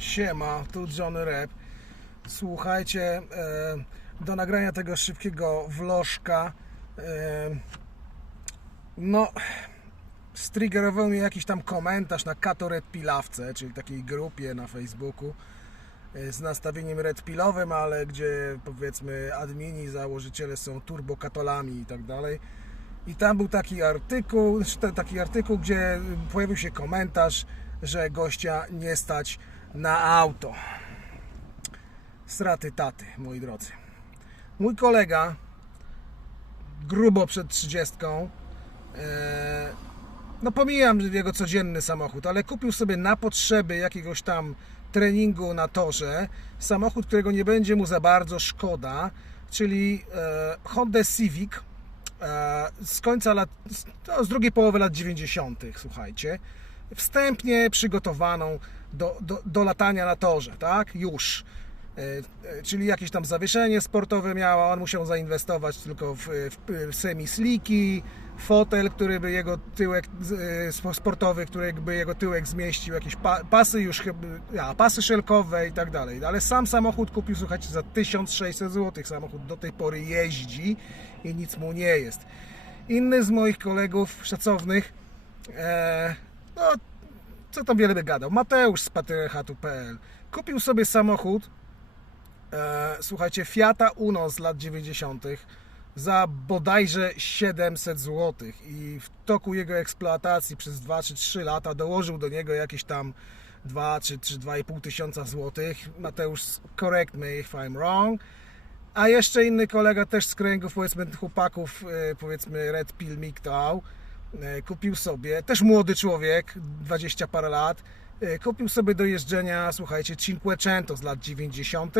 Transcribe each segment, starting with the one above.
Siema, tu Johnny Rep. Słuchajcie, e, do nagrania tego szybkiego vlożka e, no striggerował mnie jakiś tam komentarz na Kato Red Pilawce, czyli takiej grupie na Facebooku e, z nastawieniem red pilowym, ale gdzie powiedzmy admini, założyciele są turbokatolami i tak dalej. I tam był taki artykuł, znaczy taki artykuł, gdzie pojawił się komentarz, że gościa nie stać na auto. Straty taty, moi drodzy. Mój kolega, grubo przed trzydziestką, e, no pomijam jego codzienny samochód, ale kupił sobie na potrzeby jakiegoś tam treningu na torze samochód, którego nie będzie mu za bardzo szkoda, czyli e, Honda Civic e, z końca lat, no, z drugiej połowy lat 90., słuchajcie, wstępnie przygotowaną do, do, do latania na torze, tak? Już. E, e, Czyli jakieś tam zawieszenie sportowe miała, on musiał zainwestować tylko w, w, w semi-sliki, fotel, który by jego tyłek e, sportowy, który by jego tyłek zmieścił, jakieś pa, pasy już ja, pasy szelkowe i tak dalej. Ale sam samochód kupił, słuchajcie, za 1600 zł. Samochód do tej pory jeździ i nic mu nie jest. Inny z moich kolegów szacownych, e, no co tam wiele by gadał, Mateusz z patriarchatu.pl kupił sobie samochód, e, słuchajcie, Fiata Uno z lat 90. za bodajże 700 zł i w toku jego eksploatacji przez 2 czy 3 lata dołożył do niego jakieś tam 2 czy, czy 2,5 tysiąca złotych. Mateusz, correct me if I'm wrong. A jeszcze inny kolega też z kręgów, powiedzmy, chłopaków, e, powiedzmy, Red Pill MGTOW, kupił sobie, też młody człowiek, 20 parę lat, e, kupił sobie do jeżdżenia, słuchajcie, Cinquecento z lat 90.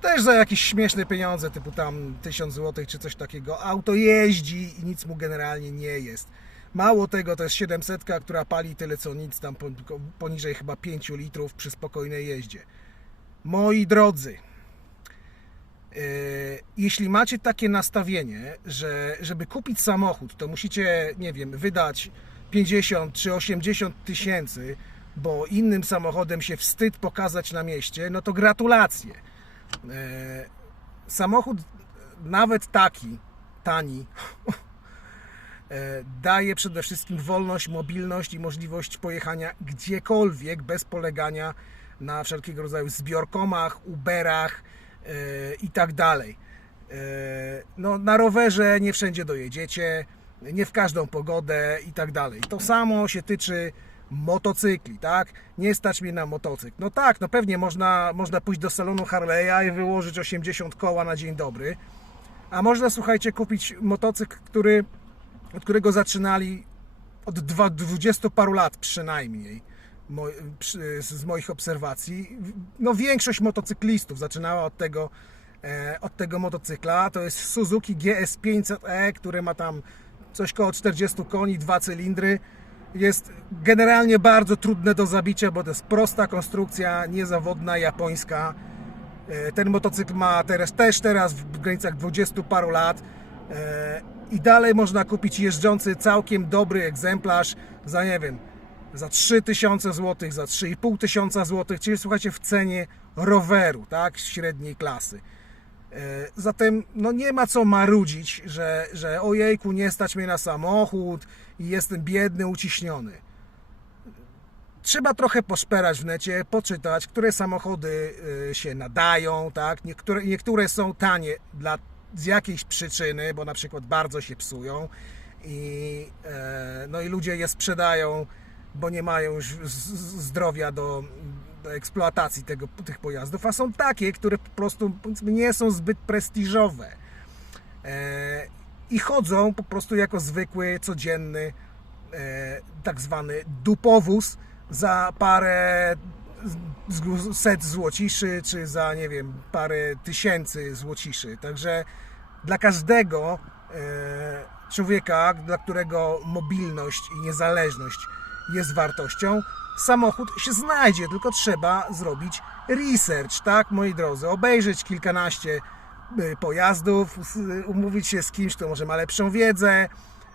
Też za jakieś śmieszne pieniądze, typu tam 1000 zł czy coś takiego. Auto jeździ i nic mu generalnie nie jest. Mało tego, to jest 700, która pali tyle co nic, tam poniżej chyba 5 litrów przy spokojnej jeździe. Moi drodzy, E, jeśli macie takie nastawienie, że żeby kupić samochód, to musicie, nie wiem, wydać 50 czy 80 tysięcy, bo innym samochodem się wstyd pokazać na mieście, no to gratulacje. E, Samochód, nawet taki, tani, e, daje przede wszystkim wolność, mobilność i możliwość pojechania gdziekolwiek bez polegania na wszelkiego rodzaju zbiorkomach, Uberach, i tak dalej. E, No, na rowerze nie wszędzie dojedziecie, nie w każdą pogodę i tak dalej. To samo się tyczy motocykli, tak? Nie stać mnie na motocykl. No tak, no pewnie można, można pójść do salonu Harley'a i wyłożyć 80 koła na dzień dobry. A można, słuchajcie, kupić motocykl, który, od którego zaczynali od dwa- 20 paru lat przynajmniej z moich obserwacji. No większość motocyklistów zaczynała od tego, e, od tego motocykla. To jest Suzuki GS500e, który ma tam coś koło 40 koni, dwa cylindry. Jest generalnie bardzo trudne do zabicia, bo to jest prosta konstrukcja, niezawodna, japońska. E, Ten motocykl ma teraz, też teraz w granicach 20 paru lat e, i dalej można kupić jeżdżący całkiem dobry egzemplarz za nie wiem, za 3000 zł, za 3,5 tysiąca zł, czyli słuchajcie w cenie roweru, tak, średniej klasy. E, Zatem no nie ma co marudzić, że, że ojejku nie stać mnie na samochód i jestem biedny, uciśniony trzeba trochę poszperać w necie, poczytać, które samochody y, się nadają, tak? Niektóre, niektóre są tanie dla, z jakiejś przyczyny, bo na przykład bardzo się psują i, e, no i ludzie je sprzedają, bo nie mają już zdrowia do, do eksploatacji tego, tych pojazdów, a są takie, które po prostu nie są zbyt prestiżowe e, i chodzą po prostu jako zwykły, codzienny e, tak zwany dupowóz za parę set złociszy, czy za, nie wiem, parę tysięcy złociszy. Także dla każdego e, człowieka, dla którego mobilność i niezależność jest wartością, samochód się znajdzie, tylko trzeba zrobić research, tak, moi drodzy, obejrzeć kilkanaście y, pojazdów, s- umówić się z kimś, kto może ma lepszą wiedzę,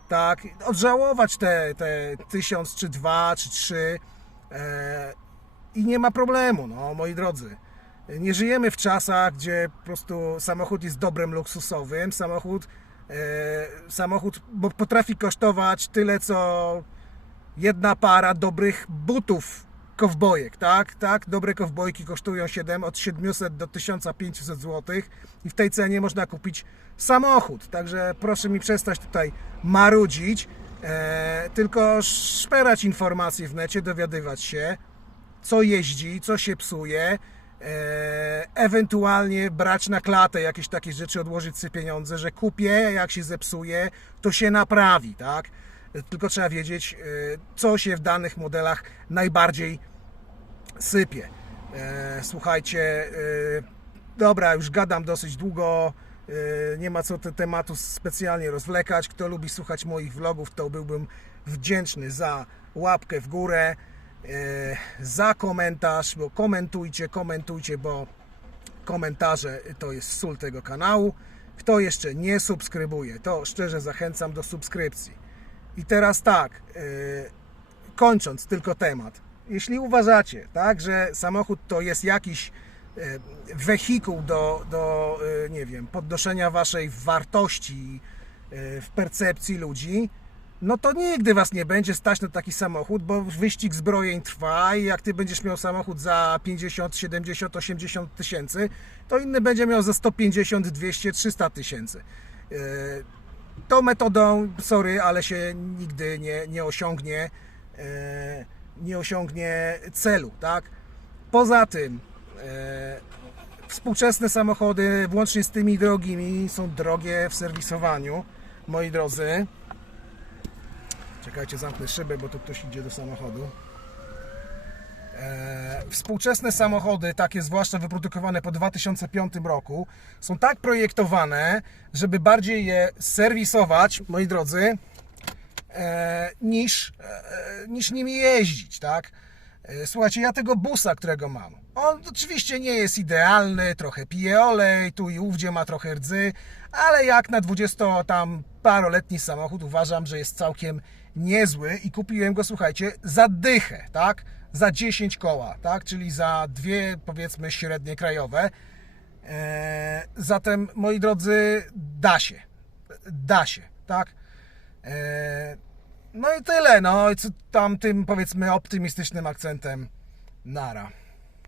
tak, odżałować te, te tysiąc, czy dwa, czy trzy e, i nie ma problemu, no moi drodzy. Nie żyjemy w czasach, gdzie po prostu samochód jest dobrem luksusowym. Samochód, e, samochód bo potrafi kosztować tyle, co jedna para dobrych butów kowbojek, tak? Tak, dobre kowbojki kosztują 7, od 700 do 1500 zł i w tej cenie można kupić samochód. Także proszę mi przestać tutaj marudzić, e, tylko szperać informacje w necie, dowiadywać się, co jeździ, co się psuje, e, ewentualnie brać na klatę jakieś takie rzeczy, odłożyć sobie pieniądze, że kupię, jak się zepsuje, to się naprawi, tak? Tylko trzeba wiedzieć, e, co się w danych modelach najbardziej sypie. E, Słuchajcie, e, dobra, już gadam dosyć długo, nie ma co te tematu specjalnie rozwlekać. Kto lubi słuchać moich vlogów, to byłbym wdzięczny za łapkę w górę, za komentarz, bo komentujcie, komentujcie, bo komentarze to jest sól tego kanału. Kto jeszcze nie subskrybuje, to szczerze zachęcam do subskrypcji. I teraz tak, yy, kończąc tylko temat. Jeśli uważacie, tak, że samochód to jest jakiś yy, wehikuł do, do yy, nie wiem, podnoszenia waszej wartości w percepcji ludzi, no to nigdy was nie będzie stać na taki samochód, bo wyścig zbrojeń trwa i jak ty będziesz miał samochód za 50, 70, 80 tysięcy, to inny będzie miał za 150, 200, 300 tysięcy. Tą metodą, sorry, ale się nigdy nie, nie osiągnie e, nie osiągnie celu, tak? Poza tym e, współczesne samochody, włącznie z tymi drogimi, są drogie w serwisowaniu, moi drodzy. Czekajcie, zamknę szybę, bo tu ktoś idzie do samochodu. E, Współczesne samochody, takie zwłaszcza wyprodukowane po 2005 roku, są tak projektowane, żeby bardziej je serwisować, moi drodzy, e, niż, e, niż nimi jeździć, tak? Słuchajcie, ja tego busa, którego mam, on oczywiście nie jest idealny, trochę pije olej, tu i ówdzie ma trochę rdzy, ale jak na 20 tam paroletni samochód uważam, że jest całkiem niezły i kupiłem go, słuchajcie, za dychę, tak? Za 10 koła, tak? Czyli za dwie, powiedzmy, średnie krajowe. Eee, zatem, moi drodzy, da się. Da się, tak? Eee, no i tyle, no i co tam tym, powiedzmy, optymistycznym akcentem nara.